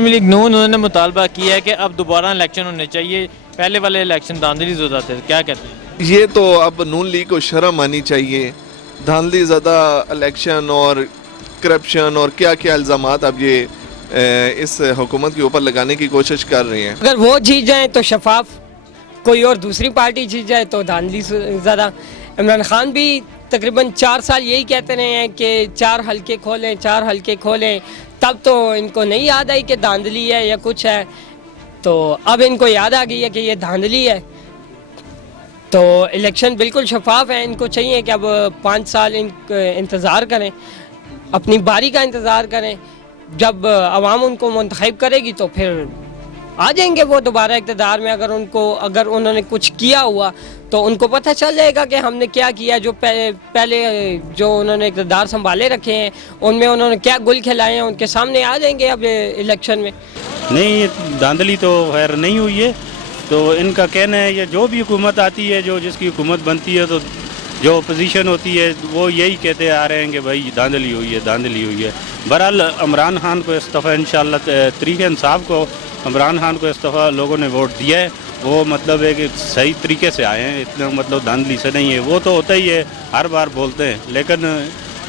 مسلم league نون انہوں نے مطالبہ کیا ہے کہ اب دوبارہ الیکشن ہونے چاہیے، پہلے والے الیکشن دھاندلی زدہ تھے، کیا کہتے ہیں؟ یہ تو اب نون لیگ کو شرم آنی چاہیے. دھاندلی زدہ الیکشن اور کرپشن اور کیا کیا الزامات اب یہ اس حکومت کے اوپر لگانے کی کوشش کر رہے ہیں. اگر وہ جیت جائیں تو شفاف، کوئی اور دوسری پارٹی جیت جائے تو دھاندلی زیادہ. عمران خان بھی تقریباً 4 سال یہی کہتے رہے ہیں کہ 4 حلقے کھولیں، تب تو ان کو نہیں یاد آئی کہ دھاندلی ہے یا کچھ ہے، تو اب ان کو یاد آ گئی ہے کہ یہ دھاندلی ہے. تو الیکشن بالکل شفاف ہے، ان کو چاہیے کہ اب 5 سال انتظار کریں، اپنی باری کا انتظار کریں. جب عوام ان کو منتخب کرے گی تو پھر آ جائیں گے وہ دوبارہ اقتدار میں. اگر انہوں نے کچھ کیا ہوا تو ان کو پتہ چل جائے گا کہ ہم نے کیا کیا. جو پہلے جو انہوں نے اقتدار سنبھالے رکھے ہیں ان میں انہوں نے کیا گل کھلائے ہیں، ان کے سامنے آ جائیں گے اب الیکشن میں. نہیں، دھاندلی تو خیر نہیں ہوئی ہے. تو ان کا کہنا ہے یہ جو بھی حکومت آتی ہے، جس کی حکومت بنتی ہے، تو جو اپوزیشن ہوتی ہے وہ یہی کہتے آ رہے ہیں کہ بھائی دھاندلی ہوئی ہے. بہرحال عمران خان کو استعفیٰ انشاءاللہ طریق انصاف کو عمران خان کو استعفیٰ لوگوں نے ووٹ دیا ہے. وہ مطلب ہے کہ صحیح طریقے سے آئے ہیں، اتنا مطلب دھاندلی سے نہیں ہے. وہ تو ہوتا ہی ہے، ہر بار بولتے ہیں، لیکن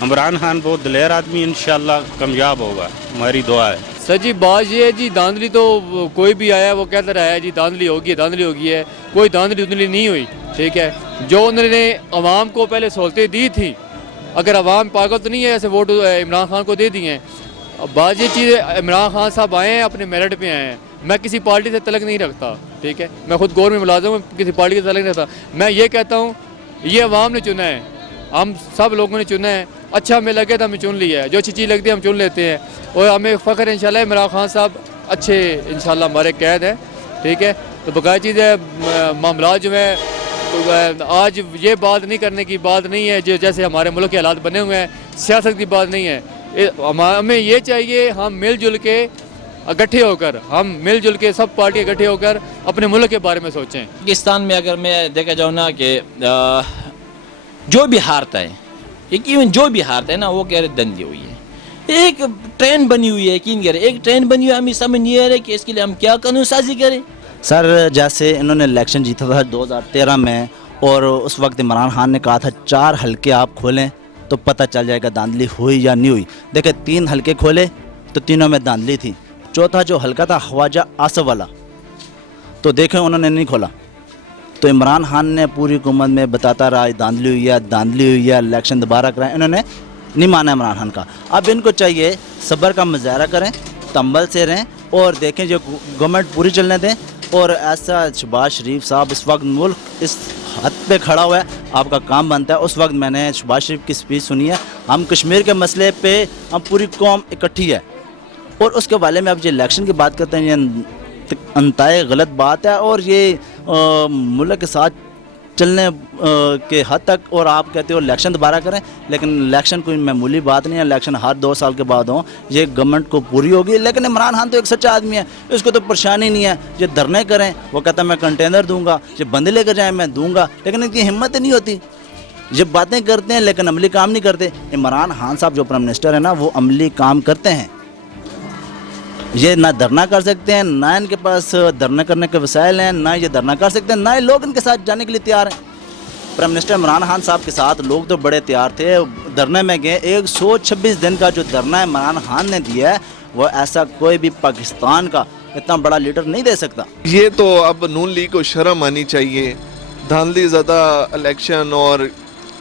عمران خان بہت دلیر آدمی، انشاءاللہ کامیاب ہوگا، ہماری دعا ہے. سر جی بات یہ ہے جی، دھاندلی تو کوئی بھی آیا وہ کہتا رہا ہے جی دھاندلی ہوگی ہے. کوئی دھاندلی نہیں ہوئی. ٹھیک ہے، جو انہوں نے عوام کو پہلے سہولتیں دی تھیں، اگر عوام پاگل تو نہیں ہے ایسے ووٹ عمران خان کو دے دیے ہیں. بعض یہ چیزیں عمران خان صاحب آئے ہیں، اپنے میرٹ پہ آئے ہیں. میں کسی پارٹی سے تعلق نہیں رکھتا، ٹھیک ہے، میں خود گور میں ملازم ہوں، کسی پارٹی سے تعلق نہیں رکھتا. میں یہ کہتا ہوں یہ عوام نے چنا ہے، ہم سب لوگوں نے چنا ہے. اچھا ہمیں لگے تو ہمیں چن لیا ہے، جو اچھی چیز لگتی ہے ہم چن لیتے ہیں. اور ہمیں فخر ہے انشاءاللہ عمران خان صاحب اچھے انشاءاللہ ہمارے قید ہیں. ٹھیک ہے، تو بقایا چیز ہے، معاملات جو ہیں آج یہ بات نہیں کرنے کی بات نہیں ہے جو جیسے ہمارے ملک کے حالات بنے ہوئے ہیں، سیاست کی بات نہیں ہے. ہمیں یہ چاہیے ہم مل جل کے سب پارٹی اکٹھے ہو کر اپنے ملک کے بارے میں سوچیں. پاکستان میں اگر میں دیکھا جاؤں نا کہ جو بھی ہارتا ہے، ایون جو بھی ہارتا ہے نا، وہ کہہ رہے دھاندلی ہوئی ہے. ایک ٹرین بنی ہوئی ہے، یقین کریں ایک ٹرین بنی ہوئی ہے. ہمیں سمجھ نہیں آ رہا ہے کہ اس کے لیے ہم کیا قانون سازی کریں. سر جیسے انہوں نے الیکشن جیتا تھا 2013 میں، اور اس وقت عمران خان نے کہا تھا 4 حلقے آپ کھولیں تو پتہ چل جائے گا دھاندلی ہوئی یا نہیں ہوئی. دیکھیں 3 حلقے کھولے تو تینوں میں دھاندلی تھی. چوتھا جو حلقہ تھا خواجہ آصف والا، تو دیکھیں انہوں نے نہیں کھولا. تو عمران خان نے پوری حکومت میں بتاتا رہا دھاندلی ہوئی ہے، الیکشن دوبارہ کرائیں. انہوں نے نہیں مانا عمران خان کا. اب ان کو چاہیے صبر کا مظاہرہ کریں، تنبل سے رہیں اور دیکھیں جو گورنمنٹ پوری چلنے دیں. اور ایسا شہباز شریف صاحب اس وقت ملک اس حد پہ کھڑا ہوا ہے، آپ کا کام بنتا ہے. اس وقت میں نے شہباز شریف کی سپیچ سنی ہے، ہم کشمیر کے مسئلے پہ ہم پوری قوم اکٹھی ہے. اور اس کے والے میں اب یہ الیکشن کی بات کرتے ہیں، یہ انتہائی غلط بات ہے. اور یہ ملک کے ساتھ چلنے کے حد تک، اور آپ کہتے ہو الیکشن دوبارہ کریں، لیکن الیکشن کوئی معمولی بات نہیں ہے. الیکشن ہر 2 سال کے بعد ہوں، یہ گورنمنٹ کو پوری ہوگی. لیکن عمران خان تو ایک سچا آدمی ہے، اس کو تو پریشانی نہیں ہے. یہ دھرنے کریں، وہ کہتا ہے میں کنٹینر دوں گا، یہ بندے لے کر جائیں میں دوں گا، لیکن ان کی ہمت نہیں ہوتی. یہ باتیں کرتے ہیں لیکن عملی کام نہیں کرتے. عمران خان صاحب جو پرائم منسٹر ہیں نا، وہ عملی کام کرتے ہیں. یہ نہ دھرنا کر سکتے ہیں، نہ ان کے پاس دھرنا کرنے کے وسائل ہیں، نہ یہ دھرنا کر سکتے ہیں، نہ یہ لوگ ان کے ساتھ جانے کے لیے تیار ہیں. پرائم منسٹر عمران خان صاحب کے ساتھ لوگ تو بڑے تیار تھے، دھرنے میں گئے. 126 دن کا جو دھرنا عمران خان نے دیا ہے، وہ ایسا کوئی بھی پاکستان کا اتنا بڑا لیڈر نہیں دے سکتا. یہ تو اب نون لیگ کو شرم آنی چاہیے. دھاندلی زدہ الیکشن اور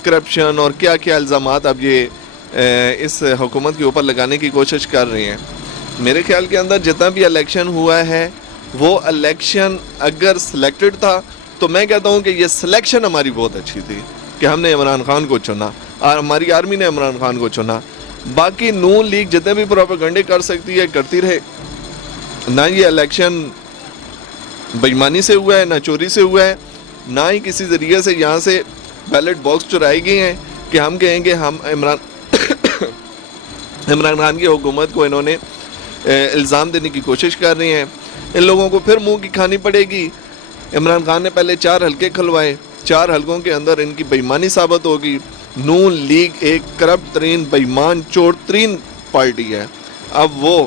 کرپشن اور کیا کیا الزامات اب یہ اس حکومت کے اوپر لگانے کی کوشش کر رہے ہیں. میرے خیال کے اندر جتنا بھی الیکشن ہوا ہے، وہ الیکشن اگر سلیکٹڈ تھا تو میں کہتا ہوں کہ یہ سلیکشن ہماری بہت اچھی تھی کہ ہم نے عمران خان کو چنا، اور ہماری آرمی نے عمران خان کو چنا. باقی نون لیگ جتنے بھی پروپیگنڈے کر سکتی ہے کرتی رہے. نہ یہ الیکشن بے ایمانی سے ہوا ہے، نہ چوری سے ہوا ہے، نہ ہی کسی ذریعے سے یہاں سے بیلٹ باکس چرائے گئے ہیں کہ ہم کہیں گے ہم عمران خان کی حکومت کو انہوں نے الزام دینے کی کوشش کر رہے ہیں. ان لوگوں کو پھر منہ کی کھانی پڑے گی. عمران خان نے پہلے 4 حلقے کھلوائے، 4 حلقوں کے اندر ان کی بے ایمانی ثابت ہوگی. نون لیگ ایک کرپٹ ترین، بے ایمان، چور ترین پارٹی ہے. اب وہ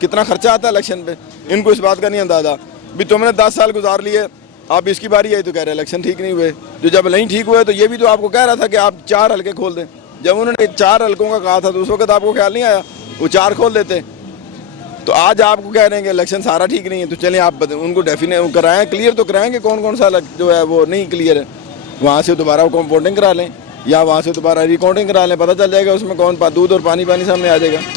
کتنا خرچہ آتا ہے الیکشن پہ، ان کو اس بات کا نہیں اندازہ. بھی تم نے 10 سال گزار لیے، آپ اس کی باری آئی تو کہہ رہے الیکشن ٹھیک نہیں ہوئے. جو جب نہیں ٹھیک ہوئے تو یہ بھی تو آپ کو کہہ رہا تھا کہ آپ 4 حلقے کھول دیں. جب انہوں نے 4 حلقوں کا کہا تھا تو اس وقت آپ کو خیال نہیں آیا وہ 4 کھول دیتے. تو آج آپ کو کہہ رہے ہیں کہ الیکشن سارا ٹھیک نہیں ہے، تو چلیں آپ ان کو ڈیفینیٹ کرائیں، کلیئر تو کرائیں کہ کون کون سا جو ہے وہ نہیں کلیئر ہے. وہاں سے دوبارہ وہ ووٹنگ کرا لیں یا وہاں سے دوبارہ ریکاؤنٹنگ کرا لیں، پتہ چل جائے گا اس میں کون دودھ اور پانی سامنے آ جائے گا.